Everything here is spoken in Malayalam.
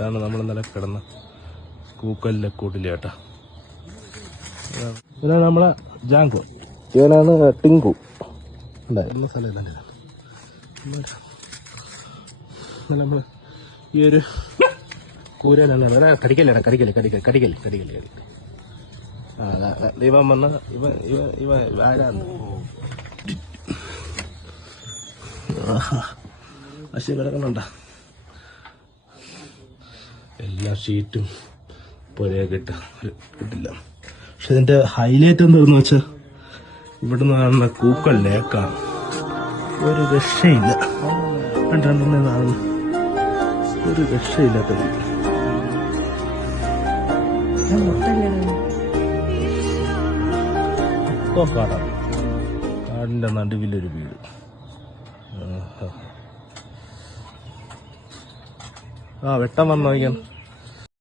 ഇതാണ് നമ്മൾ ഇന്നലെ കിടന്ന കൂക്കലിലെ കൂട്ടില് കേട്ടാ. ഇതാണ് നമ്മളെ ജാങ്കോ, ഇവനാണ് ടിങ്കു. ഉണ്ടായിരുന്ന സ്ഥലം ഇതന്നെ. നമ്മള് ഈ ഒരു കൂരനാണ് കടിക്കല്ലേ. ഇവൻ വന്ന് ഇവ ആരാന്ന് പക്ഷെ കിടക്കുന്നുണ്ട. എല്ലാ ഷീറ്റും പൊരയെ കിട്ടില്ല. പക്ഷെ ഇതിന്റെ ഹൈലൈറ്റ് എന്താന്ന് വെച്ചാൽ ഇവിടുന്ന് കാണുന്ന കൂക്കൽ ലേക്കാണ്. ഒരു രക്ഷയില്ല. രണ്ടെണ്ണതാണ് ഒരു രക്ഷയില്ലാത്തത്. കാടാണ്. കാടിന്റെ നടുവിലൊരു വീട്. വെട്ടം വന്നോ?